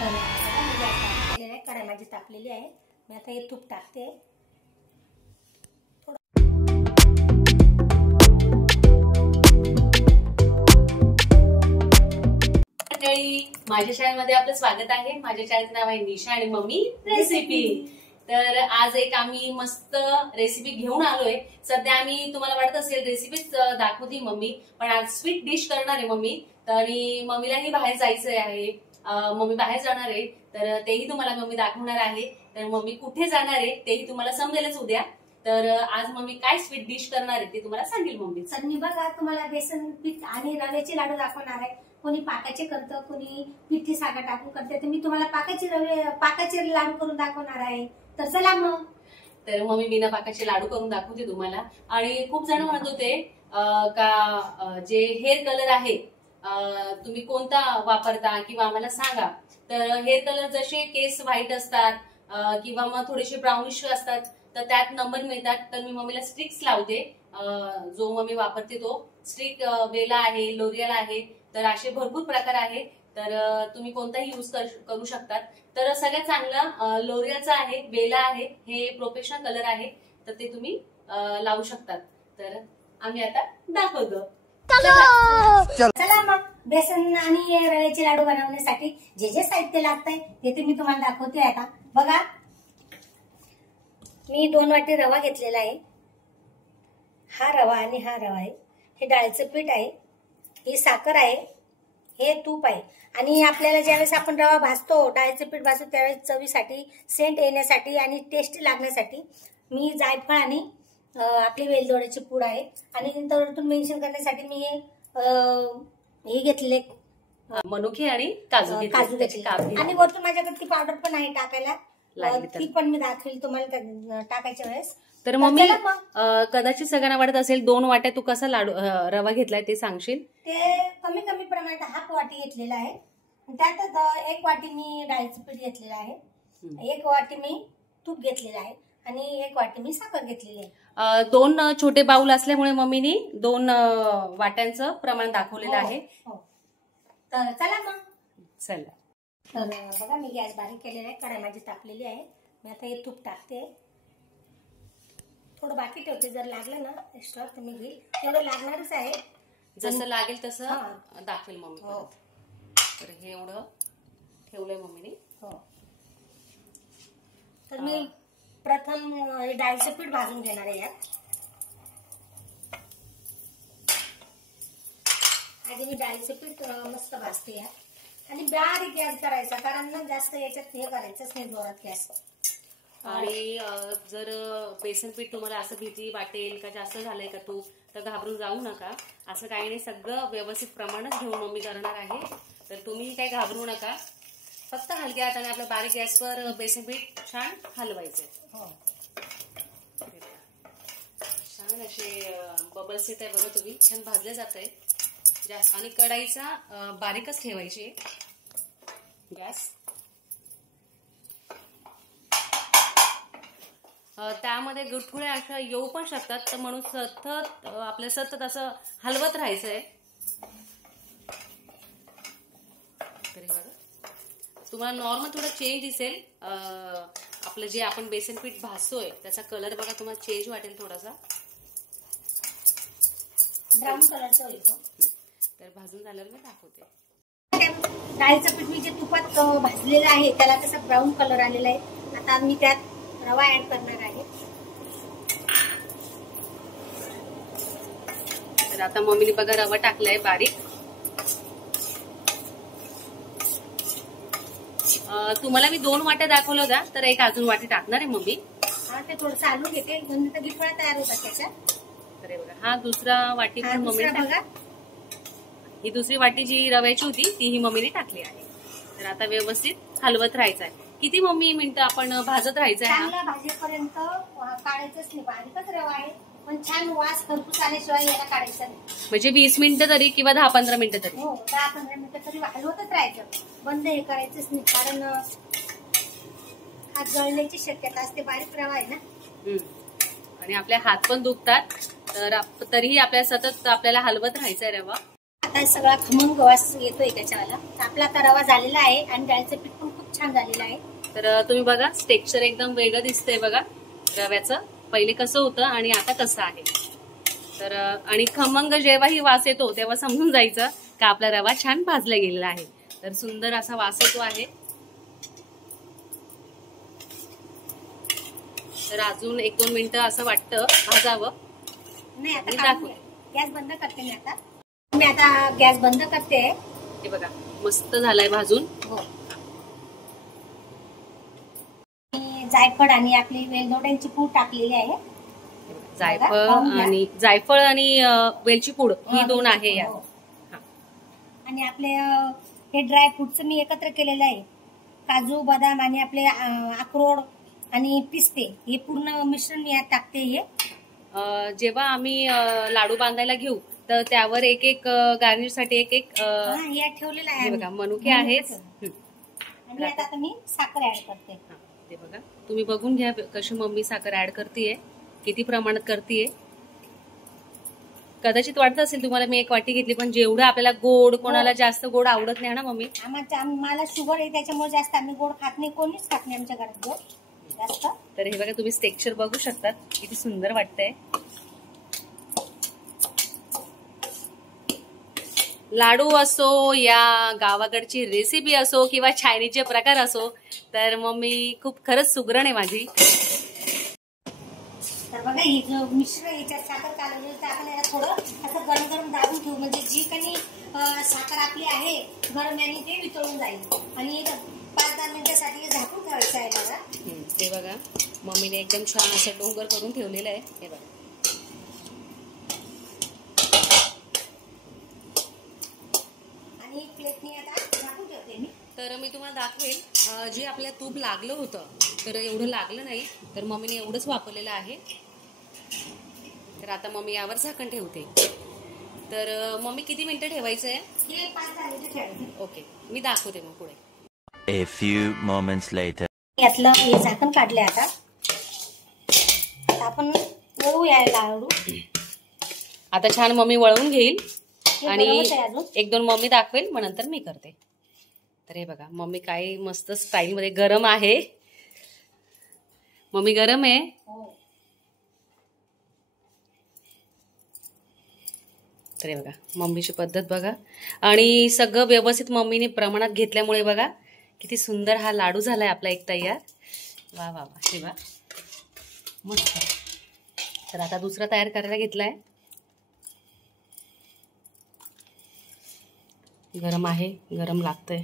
तर मी गॅस केलेला आहे, कढई माझी तापलेली आहे. मी आता हे तूप टाकते. माझ्या चॅनलमध्ये आपलं स्वागत आहे. माझ्या चॅनलचं नाव आहे निशा आणि मम्मी रेसिपी. तर आज एक आम्ही मस्त रेसिपी घेऊन आलोय. सध्या आम्ही तुम्हाला वाटत असेल रेसिपीच दाखवती मम्मी, पण आज स्वीट डिश करणार आहे मम्मी. आणि मम्मीलाही बाहेर जायचं आहे, मम्मी बाहेर जाणार आहे, तर तेही तुम्हाला मम्मी दाखवणार आहे. तर मम्मी कुठे जाणार आहे तेही तुम्हाला समजेलच उद्या. तर आज मम्मी काय स्वीट डिश करणार आहे ते तुम्हाला सांगेल मम्मी. तर मी बघा तुम्हाला बेसन पीठ आणि रव्याचे लाडू दाखवणार आहे. कोणी पाकाचे करतं, कोणी पिठी साखर टाकून करते, तर मी तुम्हाला पाकाचे लाडू करून दाखवणार आहे. तर चला मग. तर मम्मी बिना पाकाचे लाडू करून दाखवते तुम्हाला. आणि खूप जण म्हणत होते का जे हेअर कलर आहे तुम्ही कोणता वापरता किंवा आम्हाला सांगा. तर हेअर कलर जसे केस व्हाईट असतात किंवा मग थोडेसे ब्राउनिश असतात तर त्यात नंबर मिळतात. तर मी मम्मीला स्टिक्स लावते. जो मम्मी वापरते तो स्टिक वेला आहे, लोरियल आहे, तर असे भरपूर प्रकार आहे. तर तुम्ही कोणताही यूज करू शकतात. तर सगळ्यात चांगला लोरियलचा आहे, वेला आहे, हे प्रोफेशनल कलर आहे, तर ते तुम्ही लावू शकतात. तर आम्ही आता दाखवतो. चला मग. बेसन आणि रव्याचे लाडू बनवण्यासाठी जे जे साहित्य लागतंय ते मी तुम्हाला दाखवते. आता बघा, मी 2 वाटी रवा घेतलेला आहे. हा रवा आणि हा रवा आहे. हे डाळीचं पीठ आहे, ही साखर आहे, हे तूप आहे. आणि आपल्याला ज्यावेळेस आपण रवा भाजतो, डाळीचं पीठ भाजतो, त्यावेळेस चवीसाठी, सेंट येण्यासाठी आणि टेस्टी लागण्यासाठी मी जायफळ आणि आपली वेलदोड्याची पूड आहे. आणि नंतर मेन्शन करण्यासाठी मी हे घेतलेले मनुके आणि काजू घेतले. आणि वरतून माझ्याकडे ती पावडर पण आहे टाकायला, ती पण मी दाखवेल तुम्हाला टाकायच्या वेळेस. तर मम्मी कदाचित सगळ्यांना वाटत असेल 2 वाट्या तू कसा लाडू रवा घेतलाय ते सांगशील? ते कमी प्रमाणात हाफ वाटी घेतलेला आहे. त्यात 1 वाटी मी डाळीचं पीठ घेतलेलं आहे, 1 वाटी मी तूप घेतलेलं आहे आणि 1 वाटी मी साखर घेतलेली आहे. 2 छोटे बाउल असल्यामुळे मम्मीनी 2 वाट्यांचं प्रमाण दाखवलेलं आहे. तर चला मग. चला. तर बघा, मी गॅस बारीक केलेला आहे, कढई माझी तापलेली आहे. मी आता हे तूप टाकते. थोडं बाकी ठेवते, जर लागलं ना एक्स्ट्रा तर मी घेईल. तेवढं लागणारच आहे, जसं लागेल तसं दाखवेल मम्मी. तर हे एवढं ठेवलंय मम्मीने. हो. तर मी प्रथम डाळीचं पीठ भाजून घेणार आहे. यात आधी मी डाळीचं पीठ मस्त भाजते यात. आणि बारीक गॅस करायचा, कारण ना जास्त याच्यात हे करायचंच नाही, जोरात गॅस. आणि जर बेसन पीठ तुम्हाला असं भीती वाटेल का जास्त झालंय का तूप, तर घाबरून जाऊ नका. असं काही नाही, सगळं व्यवस्थित प्रमाणात घेऊन मम्मी करणार आहे. तर तुम्ही काही घाबरू नका. फक्त हलक्या हाताने आपल्या बारीक गॅसवर बेसन पीठ छान हलवायचं. छान असे बबल्स येत आहे बघा, तुम्ही छान भाजले जात आहे जास्त. आणि कढईचा बारीकच ठेवायची गॅस. त्यामध्ये गुठळ्या अशा येऊ पण शकतात, तर म्हणून सतत असं हलवत राहायचंय. तरी बघा, तुम्हाला नॉर्मल थोडं चेंज दिसेल. आपलं जे आपण बेसन पीठ भाजतोय त्याचा कलर बघा, तुम्हाला चेंज वाटेल थोडासा, ब्राऊन कलरचा होतो. तर भाजून झाल्यावर मी दाखवते. डाळीचं पीठ मी जे तुपात भाजलेलं आहे त्याला कसा ब्राऊन कलर आलेला आहे. आता मी त्यात रवा ऍड करणार आहे. तर आता मम्मीने बघा रवा टाकलाय बारीक. तुम्हाला मी 2 वाट्या दाखवलं होत्या, तर 1 अजून वाटी टाकणार आहे मम्मी. ते थोडं चालू घेते, म्हणजे तर गिफळा तयार होतात त्याच्यात. तर बघा, हा दुसरा वाटी पण मम्मीने बघा, ही दुसरी वाटी जी रव्याची होती तीही मम्मीने टाकली आहे. तर आता व्यवस्थित हलवत राहायचं आहे. किती मम्मी मिनिटं आपण भाजत राहायचं आहे? चांगला भाजेपर्यंत काढायचंच नाही. बारीकच रवा आहे, पण छान वास खरपूस आल्याशिवाय याला काढायचं नाही. म्हणजे 20 मिनिटं तरी किंवा 10-15 मिनिटं तरी? हो, 10-15 मिनिटं तरी हलवतच राहायचं. बंद हे करायचंच नाही, कारण हात जळण्याची शक्यता असते. बारीक रवा आहे ना. आणि आपले हात पण दुखतात, तर तरीही आपल्याला सतत हलवत राहायचंय रवा. आता सगळा खमंग वास येतोय त्याच्यावाला. आपला आता रवा झालेला आहे आणि डाळीचं पीठ पण खूप छान झालेला आहे. तर तुम्ही बघा टेक्स्चर एकदम वेगळं दिसतंय बघा रव्याचं. पहिले कसं होतं आणि आता कसं आहे. तर आणि खमंग जेव्हाही वास येतो तेव्हा समजून जायचं का आपला रवा छान भाजला गेलेला आहे. तर सुंदर असा वास येतो आहे. तर अजून 1-2 मिनिटं असं वाटतं भाजावं. नाही आता गॅस बंद करते मी आता. गॅस बंद करते. हे बघा मस्त झालाय भाजून. हो. जायफळ आणि आपली वेलदोड्यांची पूड टाकलेली आहे. जायफळ आणि वेलची पूड ही 2 आहे या. आणि आपले हे ड्राय फ्रूटचं मी एकत्र केलेलं आहे. काजू बदाम आणि आपले अक्रोड आणि पिस्ते हे पूर्ण मिश्रण मी यात टाकते. हे जेव्हा आम्ही लाडू बांधायला घेऊ तर त्यावर एक एक गार्निशसाठी एक एक ठेवलेला आहे बघा मनुके आहेत. आणि आता मी साखर ऍड करते. ते बघा तुम्ही बघून घ्या कशी मम्मी साखर ऍड करतेय, किती प्रमाणात करतेय. कदाचित वाटत असेल तुम्हाला मी 1 वाटी घेतली, पण जेवढं आपल्याला गोड कोणाला जास्त गोड आवडत नाही ना मम्मी. मला शुगर आहे त्याच्यामुळे जास्त आम्ही गोड खात नाही. कोणीच खात नाही आमच्या घरात गोड जास्त. तर हे बघा तुम्ही टेक्स्चर बघू शकता किती सुंदर वाटतंय. लाडू असो या गावाकडची रेसिपी असो किंवा चायनीजचे प्रकार असो तर मम्मी खूप खरंच सुगरण आहे माझी. तर बघा ही जो मिश्र याच्यात साखर कालवली तर आपण याला थोडं असं गरम गरम दाबून ठेवू म्हणजे जी काही साखर आपली आहे गरम याने ते वितळून जाईल. आणि 5-10 मिनिटांसाठी झाकून ठेवायचं आहे बघा. ते बघा मम्मीने एकदम छान असं डोंगर करून ठेवलेलं आहे. हे बघा आणि प्लेटने आता झाकून ठेवते मी. तर मी तुम्हाला दाखवेल जे आपल्या तूप लागलं होतं तर एवढं लागलं नाही तर मम्मीने एवढंच वापरलेलं आहे. तर आता मम्मी यावर झाकण ठेवते. तर मम्मी किती मिनिटं ठेवायचं आहे? हे 5-10 मिनिटं ठेवायचं. ओके मी दाखवते मग पुढे. A few moments later. यातलं हे झाकण काढले. आता आपण वळू यायला लाडू. आता छान मम्मी वळवून घेईल आणि अजून 1-2 मम्मी दाखवेल मग नंतर मी करते. तर हे बघा मम्मी काय मस्त स्टाईल मध्ये गरम आहे. मम्मी गरम आहे. तर हे बघा मम्मीची पद्धत बघा आणि सगळं व्यवस्थित मम्मीने प्रमाणात घेतल्यामुळे बघा किती सुंदर हा लाडू झालाय आपला एक तयार. वा वा वा हे बघा मस्त. तर आता दुसरा तयार करायला घेतलाय. गरम आहे, गरम लागतंय.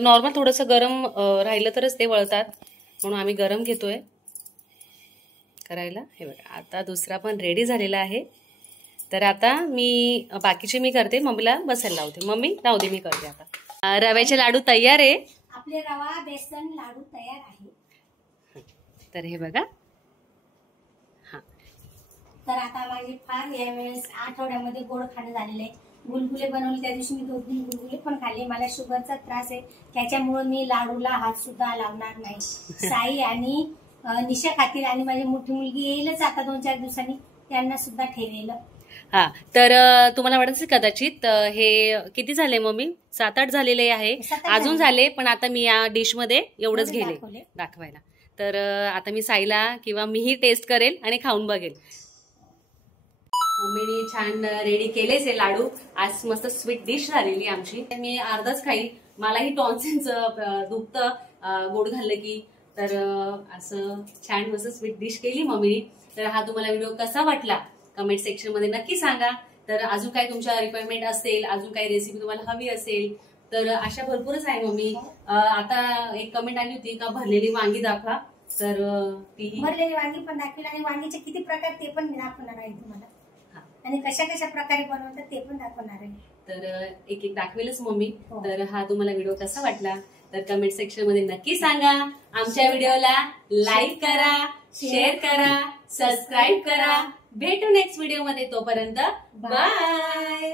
नॉर्मल थोडंसं गरम राहिलं तरच ते वळतात म्हणून आम्ही गरम घेतोय करायला. हे बघा आता दुसरा पण रेडी झालेला आहे. तर आता मी बाकीचे मी करते, मम्मीला बसायला लावते. मम्मी राहू दे मी करते. आता रव्याचे लाडू तयार आहे. आपले रवा बेसन लाडू तयार आहे. तर हे बघा. हा तर आता माझी फार यावेळेस आठवड्यामध्ये गोड खाणं झालेलं आहे. गुलगुले बनवले त्या दिवशी मी 2-3 गुलगुले पण खाल्ले. मला शुगरचा त्रास आहे त्याच्यामुळे मी लाडूला हात सुद्धा लावणार नाही. साई आणि निशा खातील आणि माझी मोठी मुलगी येईलच आता 2-4 दिवसांनी, त्यांना सुद्धा ठेवेल. हा तर तुम्हाला वाटत असेल कदाचित हे किती झाले मम्मी? 7-8 झालेले आहे. अजून झाले पण आता मी या डिश मध्ये एवढंच गेले दाखवायला. तर आता मी साईला किंवा मीही टेस्ट करेल आणि खाऊन बघेल. मम्मीने छान रेडी केलेच आहे लाडू. आज मस्त स्वीट डिश झालेली आमची. मी अर्धाच खाईल. मलाही टॉन्सिलचं दुखतं गोड घाललं की. तर असं छान मस्त स्वीट डिश केली मम्मीने. तर हा तुम्हाला व्हिडिओ कसा वाटला कमेंट सेक्शन मध्ये नक्की सांगा. तर अजून काही तुमच्या रिक्वायरमेंट असेल, अजून काही रेसिपी तुम्हाला हवी असेल तर अशा भरपूरच आहे मम्मी. आता एक कमेंट आली होती का भरलेली वांगी दाखवा. तर ती भरलेली वांगी पण दाखवेल आणि वांगीचे किती प्रकार ते पण दाखवणार आहे तुम्हाला आणि कशा कशा प्रकारे बनवतात ते पण दाखवणार आहे. तर एक एक दाखवेलच मम्मी. तर हा तुम्हाला व्हिडिओ कसा वाटला तर कमेंट सेक्शन मध्ये नक्की सांगा. आमच्या व्हिडिओला लाईक करा, शेअर करा, सबस्क्राईब करा. भेटू नेक्स्ट व्हिडिओ मध्ये. तोपर्यंत बाय.